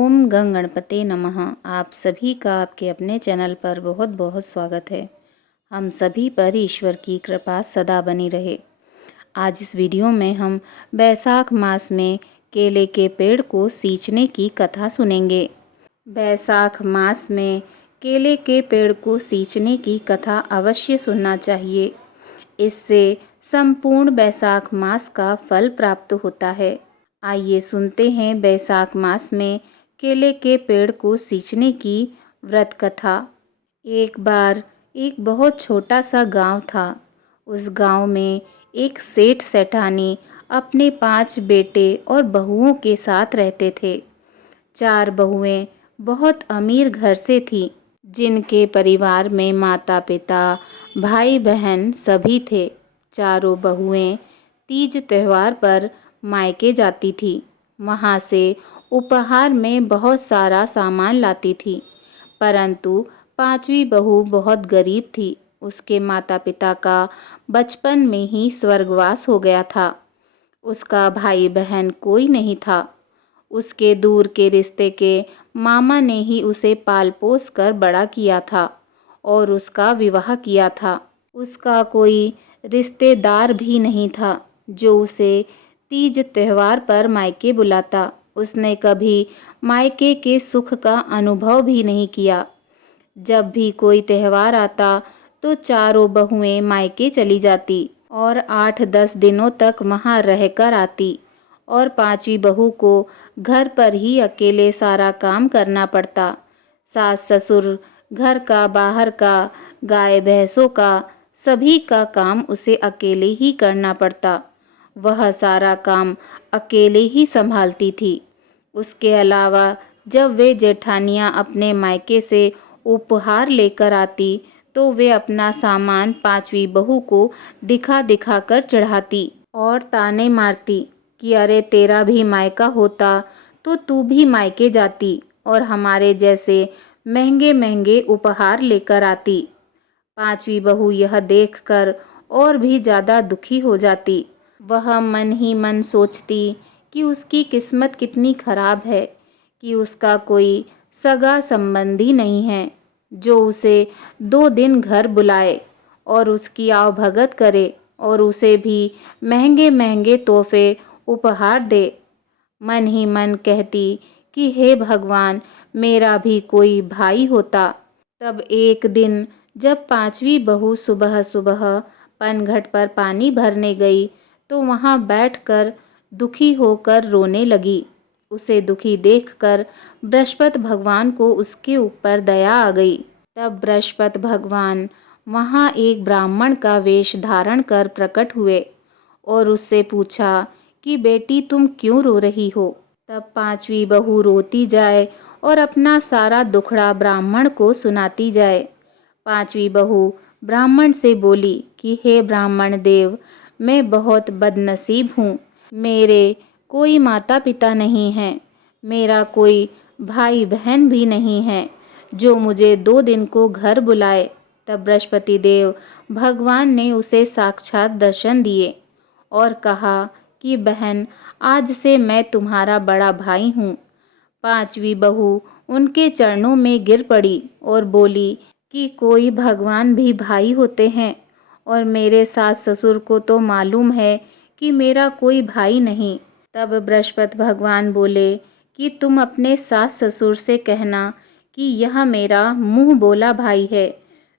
ओम गंग गणपते नमः। आप सभी का आपके अपने चैनल पर बहुत बहुत स्वागत है। हम सभी पर ईश्वर की कृपा सदा बनी रहे। आज इस वीडियो में हम बैसाख मास में केले के पेड़ को सींचने की कथा सुनेंगे। बैसाख मास में केले के पेड़ को सींचने की कथा अवश्य सुनना चाहिए। इससे संपूर्ण बैसाख मास का फल प्राप्त होता है। आइए सुनते हैं बैसाख मास में केले के पेड़ को सींचने की व्रत कथा। एक बार एक बहुत छोटा सा गांव था। उस गांव में एक सेठ सेठानी अपने 5 बेटे और बहुओं के साथ रहते थे। 4 बहुएं बहुत अमीर घर से थीं, जिनके परिवार में माता पिता भाई बहन सभी थे। चारों बहुएं तीज त्यौहार पर मायके जाती थी। वहाँ से उपहार में बहुत सारा सामान लाती थी। परंतु 5वीं बहू बहुत गरीब थी। उसके माता पिता का बचपन में ही स्वर्गवास हो गया था। उसका भाई बहन कोई नहीं था। उसके दूर के रिश्ते के मामा ने ही उसे पाल पोस कर बड़ा किया था और उसका विवाह किया था। उसका कोई रिश्तेदार भी नहीं था जो उसे तीज त्यौहार पर मायके बुलाता। उसने कभी मायके के सुख का अनुभव भी नहीं किया। जब भी कोई त्यौहार आता तो चारों बहुएं मायके चली जाती और 8-10 दिनों तक वहाँ रहकर आती और 5वीं बहू को घर पर ही अकेले सारा काम करना पड़ता। सास ससुर घर का बाहर का गाय भैंसों का सभी का काम उसे अकेले ही करना पड़ता। वह सारा काम अकेले ही संभालती थी। उसके अलावा जब वे जेठानियाँ अपने मायके से उपहार लेकर आती तो वे अपना सामान 5वीं बहू को दिखा दिखा कर चढ़ाती और ताने मारती कि अरे तेरा भी मायका होता तो तू भी मायके जाती और हमारे जैसे महंगे महंगे उपहार लेकर आती। 5वीं बहू यह देखकर और भी ज़्यादा दुखी हो जाती। वह मन ही मन सोचती कि उसकी किस्मत कितनी खराब है कि उसका कोई सगा संबंधी नहीं है जो उसे 2 दिन घर बुलाए और उसकी आवभगत करे और उसे भी महंगे महंगे तोहफे उपहार दे। मन ही मन कहती कि हे भगवान, मेरा भी कोई भाई होता। तब एक दिन जब 5वीं बहू सुबह सुबह पनघट पर पानी भरने गई तो वहाँ बैठकर दुखी होकर रोने लगी। उसे दुखी देखकर बृहस्पति भगवान को उसके ऊपर दया आ गई। तब बृहस्पति भगवान वहाँ एक ब्राह्मण का वेश धारण कर प्रकट हुए और उससे पूछा कि बेटी तुम क्यों रो रही हो। तब 5वीं बहू रोती जाए और अपना सारा दुखड़ा ब्राह्मण को सुनाती जाए। 5वीं बहू ब्राह्मण से बोली कि हे ब्राह्मण देव, मैं बहुत बदनसीब हूँ। मेरे कोई माता पिता नहीं हैं, मेरा कोई भाई बहन भी नहीं है जो मुझे 2 दिन को घर बुलाए। तब बृहस्पति देव भगवान ने उसे साक्षात दर्शन दिए और कहा कि बहन, आज से मैं तुम्हारा बड़ा भाई हूँ। 5वीं बहू उनके चरणों में गिर पड़ी और बोली कि कोई भगवान भी भाई होते हैं और मेरे सास ससुर को तो मालूम है कि मेरा कोई भाई नहीं। तब बृहस्पति भगवान बोले कि तुम अपने सास ससुर से कहना कि यह मेरा मुंह बोला भाई है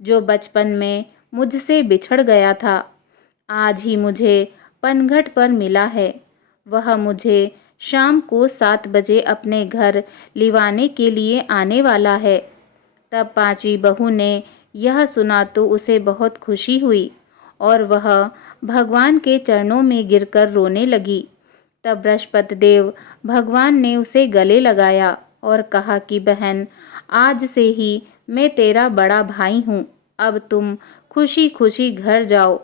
जो बचपन में मुझसे बिछड़ गया था। आज ही मुझे पनघट पर मिला है। वह मुझे शाम को 7 बजे अपने घर लिवाने के लिए आने वाला है। तब 5वीं बहू ने यह सुना तो उसे बहुत खुशी हुई और वह भगवान के चरणों में गिरकर रोने लगी। तब बृहस्पति देव भगवान ने उसे गले लगाया और कहा कि बहन, आज से ही मैं तेरा बड़ा भाई हूँ। अब तुम खुशी खुशी घर जाओ।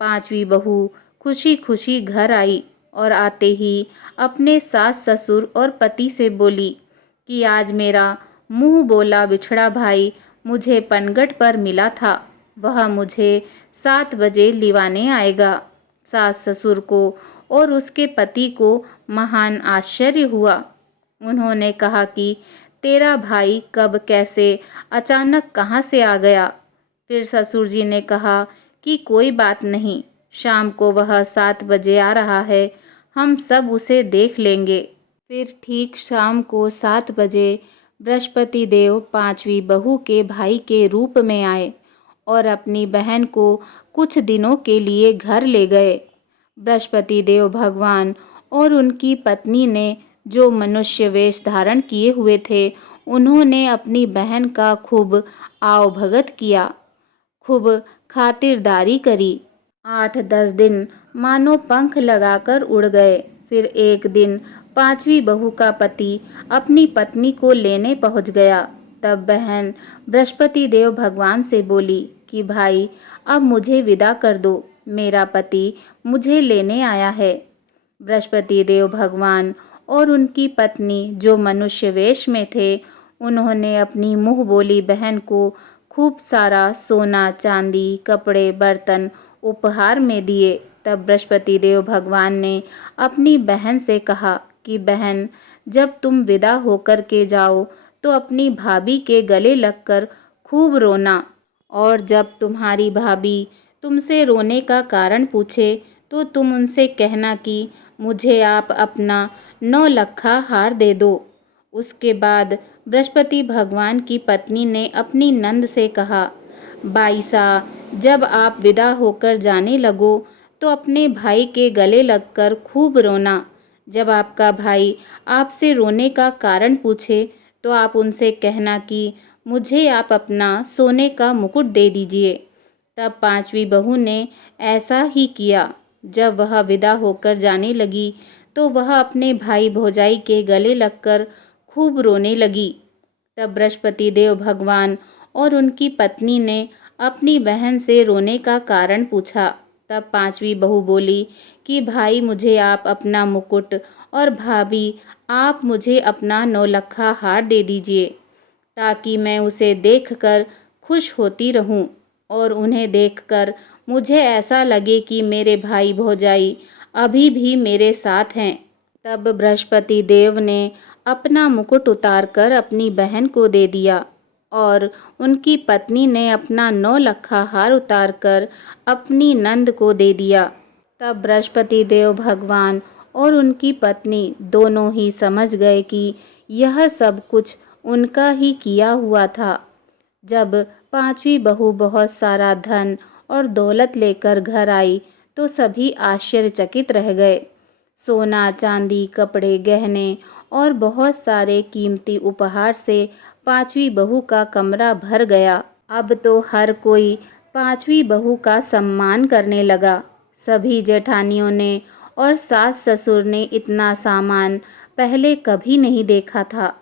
5वीं बहू खुशी खुशी घर आई और आते ही अपने सास ससुर और पति से बोली कि आज मेरा मुंह बोला बिछड़ा भाई मुझे पनघट पर मिला था। वह मुझे 7 बजे लिवाने आएगा। सास ससुर को और उसके पति को महान आश्चर्य हुआ। उन्होंने कहा कि तेरा भाई कब कैसे अचानक कहाँ से आ गया। फिर ससुर जी ने कहा कि कोई बात नहीं, शाम को वह 7 बजे आ रहा है, हम सब उसे देख लेंगे। फिर ठीक शाम को 7 बजे बृहस्पति देव 5वीं बहू के भाई के रूप में आए और अपनी बहन को कुछ दिनों के लिए घर ले गए। बृहस्पति देव भगवान और उनकी पत्नी ने जो मनुष्य वेश धारण किए हुए थे, उन्होंने अपनी बहन का खूब आवभगत किया, खूब खातिरदारी करी। 8-10 दिन मानो पंख लगाकर उड़ गए। फिर एक दिन 5वीं बहू का पति अपनी पत्नी को लेने पहुंच गया। तब बहन बृहस्पति देव भगवान से बोली कि भाई, अब मुझे विदा कर दो, मेरा पति मुझे लेने आया है। बृहस्पति देव भगवान और उनकी पत्नी जो मनुष्य वेश में थे, उन्होंने अपनी मुँह बोली बहन को खूब सारा सोना चांदी कपड़े बर्तन उपहार में दिए। तब बृहस्पति देव भगवान ने अपनी बहन से कहा कि बहन, जब तुम विदा होकर के जाओ तो अपनी भाभी के गले लगकर खूब रोना, और जब तुम्हारी भाभी तुमसे रोने का कारण पूछे तो तुम उनसे कहना कि मुझे आप अपना 9 लखा हार दे दो। उसके बाद बृहस्पति भगवान की पत्नी ने अपनी नंद से कहा, बाईसा, जब आप विदा होकर जाने लगो तो अपने भाई के गले लगकर खूब रोना। जब आपका भाई आपसे रोने का कारण पूछे तो आप उनसे कहना कि मुझे आप अपना सोने का मुकुट दे दीजिए। तब 5वीं बहू ने ऐसा ही किया। जब वह विदा होकर जाने लगी तो वह अपने भाई भौजाई के गले लगकर खूब रोने लगी। तब बृहस्पति देव भगवान और उनकी पत्नी ने अपनी बहन से रोने का कारण पूछा। तब 5वीं बहू बोली कि भाई, मुझे आप अपना मुकुट और भाभी आप मुझे अपना 9 लखा हार दे दीजिए, ताकि मैं उसे देखकर खुश होती रहूं और उन्हें देखकर मुझे ऐसा लगे कि मेरे भाई भौजाई अभी भी मेरे साथ हैं। तब बृहस्पति देव ने अपना मुकुट उतारकर अपनी बहन को दे दिया और उनकी पत्नी ने अपना 9 लखा हार उतारकर अपनी नंद को दे दिया। तब बृहस्पति देव भगवान और उनकी पत्नी दोनों ही समझ गए कि यह सब कुछ उनका ही किया हुआ था। जब 5वीं बहू बहुत सारा धन और दौलत लेकर घर आई तो सभी आश्चर्यचकित रह गए। सोना चांदी कपड़े गहने और बहुत सारे कीमती उपहार से 5वीं बहू का कमरा भर गया। अब तो हर कोई 5वीं बहू का सम्मान करने लगा। सभी जेठानियों ने और सास ससुर ने इतना सामान पहले कभी नहीं देखा था।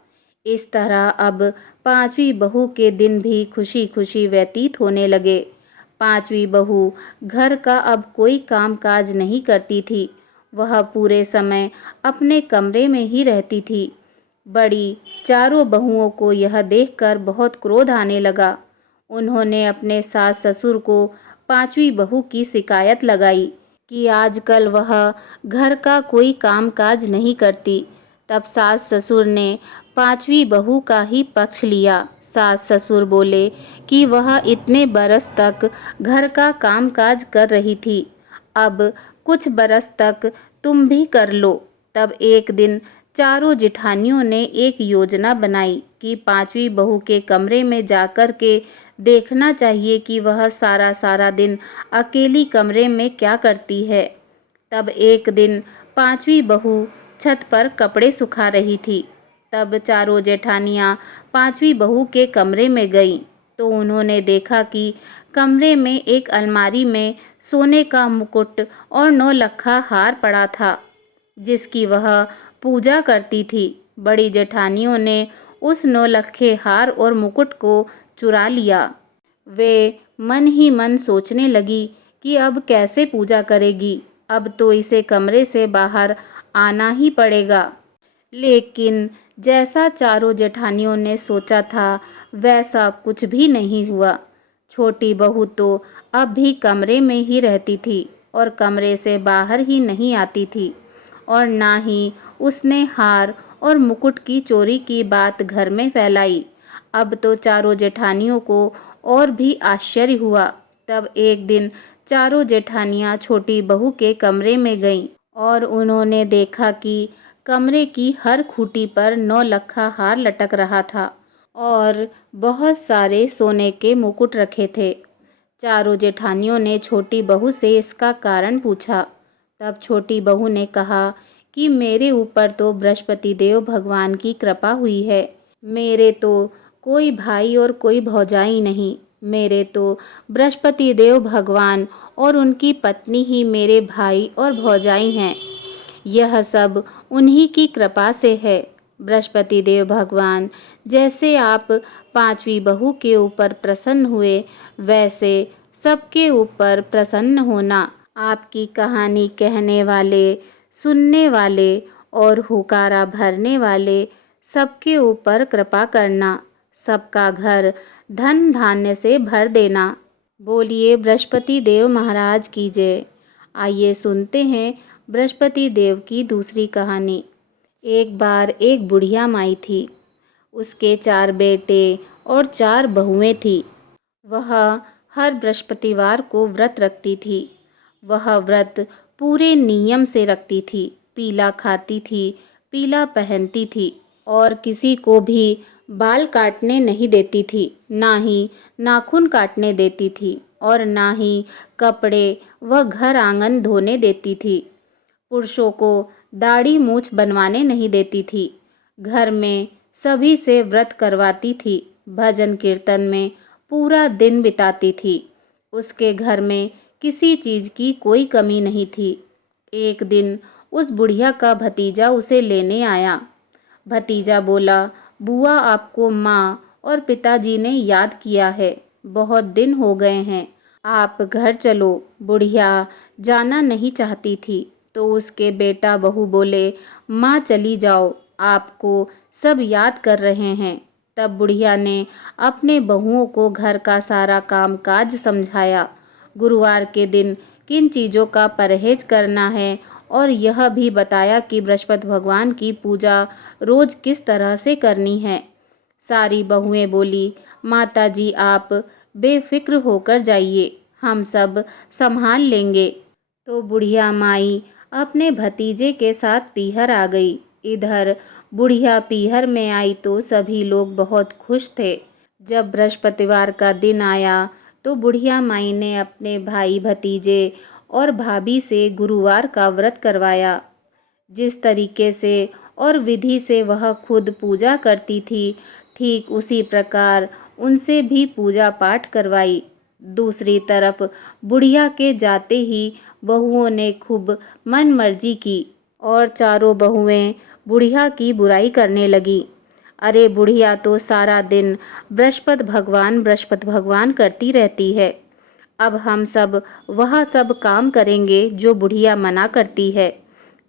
इस तरह अब 5वीं बहू के दिन भी खुशी खुशी व्यतीत होने लगे। 5वीं बहू घर का अब कोई कामकाज नहीं करती थी। वह पूरे समय अपने कमरे में ही रहती थी। बड़ी चारों बहुओं को यह देखकर बहुत क्रोध आने लगा। उन्होंने अपने सास ससुर को 5वीं बहू की शिकायत लगाई कि आजकल वह घर का कोई कामकाज नहीं करती। तब सास ससुर ने 5वीं बहू का ही पक्ष लिया। सास ससुर बोले कि वह इतने बरस तक घर का कामकाज कर रही थी, अब कुछ बरस तक तुम भी कर लो। तब एक दिन चारों जेठानियों ने एक योजना बनाई कि 5वीं बहू के कमरे में जाकर के देखना चाहिए कि वह सारा सारा दिन अकेली कमरे में क्या करती है। तब एक दिन 5वीं बहू छत पर कपड़े सुखा रही थी। तब चारों जेठानियां 5वीं बहू के कमरे में गईं तो उन्होंने देखा कि कमरे में एक अलमारी में सोने का मुकुट और 9 लखा हार पड़ा था, जिसकी वह पूजा करती थी। बड़ी जेठानियों ने उस 9 लखे हार और मुकुट को चुरा लिया। वे मन ही मन सोचने लगी कि अब कैसे पूजा करेगी, अब तो इसे कमरे से बाहर आना ही पड़ेगा। लेकिन जैसा चारों जेठानियों ने सोचा था वैसा कुछ भी नहीं हुआ। छोटी बहू तो अब भी कमरे में ही रहती थी और कमरे से बाहर ही नहीं आती थी, और ना ही उसने हार और मुकुट की चोरी की बात घर में फैलाई। अब तो चारों जेठानियों को और भी आश्चर्य हुआ। तब एक दिन चारों जेठानियां छोटी बहू के कमरे में गईं और उन्होंने देखा कि कमरे की हर खूंटी पर 9 लखा हार लटक रहा था और बहुत सारे सोने के मुकुट रखे थे। चारों जेठानियों ने छोटी बहू से इसका कारण पूछा। तब छोटी बहू ने कहा कि मेरे ऊपर तो बृहस्पति देव भगवान की कृपा हुई है। मेरे तो कोई भाई और कोई भौजाई नहीं। मेरे तो बृहस्पति देव भगवान और उनकी पत्नी ही मेरे भाई और भौजाई हैं। यह सब उन्हीं की कृपा से है। बृहस्पति देव भगवान जैसे आप 5वीं बहू के ऊपर प्रसन्न हुए, वैसे सबके ऊपर प्रसन्न होना। आपकी कहानी कहने वाले, सुनने वाले और हुकारा भरने वाले सबके ऊपर कृपा करना। सबका घर धन धान्य से भर देना। बोलिए बृहस्पति देव महाराज की जय। आइए सुनते हैं बृहस्पति देव की दूसरी कहानी। एक बार एक बुढ़िया माई थी। उसके 4 बेटे और 4 बहुएं थी। वह हर बृहस्पतिवार को व्रत रखती थी। वह व्रत पूरे नियम से रखती थी। पीला खाती थी, पीला पहनती थी और किसी को भी बाल काटने नहीं देती थी, ना ही नाखून काटने देती थी और ना ही कपड़े व घर आंगन धोने देती थी। पुरुषों को दाढ़ी मूछ बनवाने नहीं देती थी। घर में सभी से व्रत करवाती थी। भजन कीर्तन में पूरा दिन बिताती थी। उसके घर में किसी चीज़ की कोई कमी नहीं थी। एक दिन उस बुढ़िया का भतीजा उसे लेने आया। भतीजा बोला, बुआ आपको माँ और पिताजी ने याद किया है। बहुत दिन हो गए हैं, आप घर चलो। बुढ़िया जाना नहीं चाहती थी तो उसके बेटा बहू बोले, माँ चली जाओ, आपको सब याद कर रहे हैं। तब बुढ़िया ने अपने बहुओं को घर का सारा काम काज समझाया। गुरुवार के दिन किन चीज़ों का परहेज करना है और यह भी बताया कि बृहस्पति भगवान की पूजा रोज किस तरह से करनी है। सारी बहुएं बोली, माताजी आप बेफिक्र होकर जाइए, हम सब संभाल लेंगे। तो बुढ़िया माई अपने भतीजे के साथ पीहर आ गई। इधर बुढ़िया पीहर में आई तो सभी लोग बहुत खुश थे। जब बृहस्पतिवार का दिन आया तो बुढ़िया माई ने अपने भाई भतीजे और भाभी से गुरुवार का व्रत करवाया। जिस तरीके से और विधि से वह खुद पूजा करती थी, ठीक उसी प्रकार उनसे भी पूजा पाठ करवाई। दूसरी तरफ बुढ़िया के जाते ही बहुओं ने खूब मन मर्जी की और चारों बहुएं बुढ़िया की बुराई करने लगी। अरे बुढ़िया तो सारा दिन बृहस्पति भगवान करती रहती है। अब हम सब वह सब काम करेंगे जो बुढ़िया मना करती है।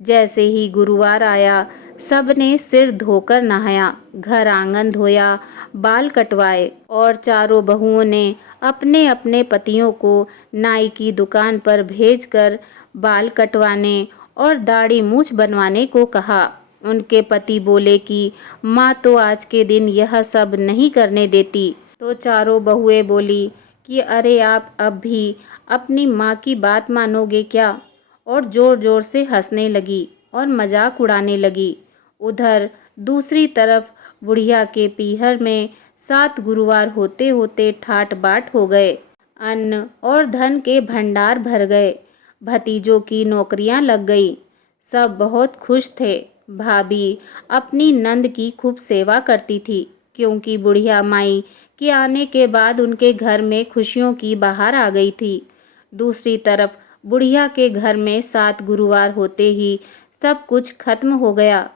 जैसे ही गुरुवार आया, सब ने सिर धोकर नहाया, घर आंगन धोया, बाल कटवाए और चारों बहुओं ने अपने अपने पतियों को नाई की दुकान पर भेजकर बाल कटवाने और दाढ़ी मूछ बनवाने को कहा। उनके पति बोले कि माँ तो आज के दिन यह सब नहीं करने देती। तो चारों बहुएं बोली कि अरे आप अब भी अपनी माँ की बात मानोगे क्या, और जोर जोर से हंसने लगी और मजाक उड़ाने लगी। उधर दूसरी तरफ बुढ़िया के पीहर में 7 गुरुवार होते होते ठाट बाट हो गए। अन्न और धन के भंडार भर गए। भतीजों की नौकरियां लग गई। सब बहुत खुश थे। भाभी अपनी नंद की खूब सेवा करती थी, क्योंकि बुढ़िया माई के आने के बाद उनके घर में खुशियों की बहार आ गई थी। दूसरी तरफ बुढ़िया के घर में 7 गुरुवार होते ही सब कुछ खत्म हो गया।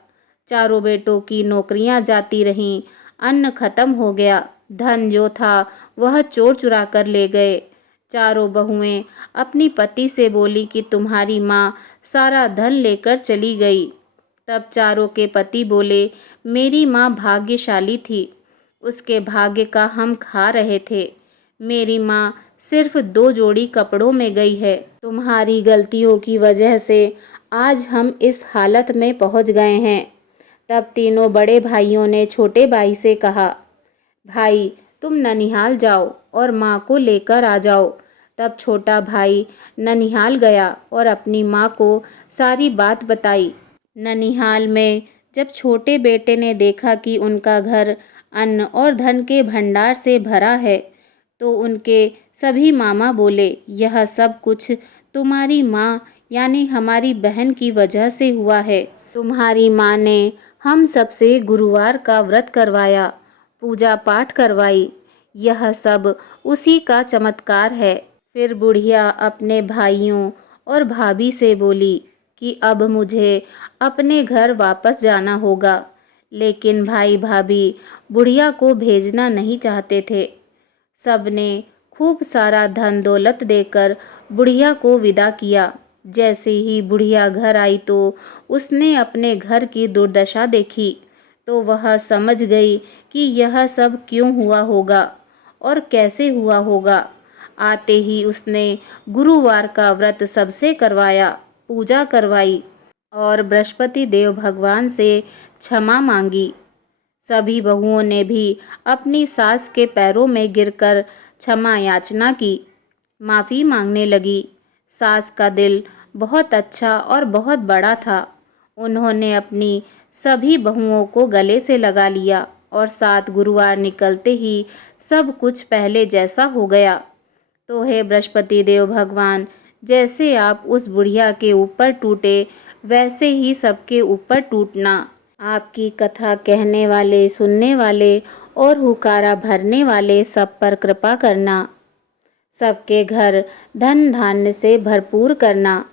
चारों बेटों की नौकरियां जाती रहीं, अन्न खत्म हो गया, धन जो था वह चोर चुरा कर ले गए। चारों बहुएं अपनी पति से बोली कि तुम्हारी माँ सारा धन लेकर चली गई। तब चारों के पति बोले, मेरी माँ भाग्यशाली थी, उसके भाग्य का हम खा रहे थे। मेरी माँ सिर्फ 2 जोड़ी कपड़ों में गई है। तुम्हारी गलतियों की वजह से आज हम इस हालत में पहुँच गए हैं। तब तीनों बड़े भाइयों ने छोटे भाई से कहा, भाई तुम ननिहाल जाओ और माँ को लेकर आ जाओ। तब छोटा भाई ननिहाल गया और अपनी माँ को सारी बात बताई। ननिहाल में जब छोटे बेटे ने देखा कि उनका घर अन्न और धन के भंडार से भरा है, तो उनके सभी मामा बोले, यह सब कुछ तुम्हारी माँ यानी हमारी बहन की वजह से हुआ है। तुम्हारी माँ ने हम सबसे गुरुवार का व्रत करवाया, पूजा पाठ करवाई, यह सब उसी का चमत्कार है। फिर बुढ़िया अपने भाइयों और भाभी से बोली कि अब मुझे अपने घर वापस जाना होगा, लेकिन भाई भाभी बुढ़िया को भेजना नहीं चाहते थे। सबने खूब सारा धन दौलत देकर बुढ़िया को विदा किया। जैसे ही बुढ़िया घर आई तो उसने अपने घर की दुर्दशा देखी, तो वह समझ गई कि यह सब क्यों हुआ होगा और कैसे हुआ होगा। आते ही उसने गुरुवार का व्रत सबसे करवाया, पूजा करवाई और बृहस्पति देव भगवान से क्षमा मांगी। सभी बहुओं ने भी अपनी सास के पैरों में गिरकर क्षमा याचना की, माफ़ी मांगने लगी। सास का दिल बहुत अच्छा और बहुत बड़ा था। उन्होंने अपनी सभी बहुओं को गले से लगा लिया और 7 गुरुवार निकलते ही सब कुछ पहले जैसा हो गया। तो हे बृहस्पति देव भगवान, जैसे आप उस बुढ़िया के ऊपर टूटे, वैसे ही सबके ऊपर टूटना। आपकी कथा कहने वाले, सुनने वाले और हुकारा भरने वाले सब पर कृपा करना। सबके घर धन धान्य से भरपूर करना।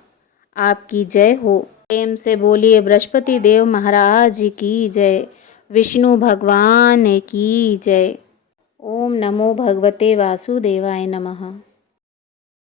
आपकी जय हो। प्रेम से बोलिए बृहस्पति देव महाराज की जय, विष्णु भगवान की जय। ओम नमो भगवते वासुदेवाय नमः।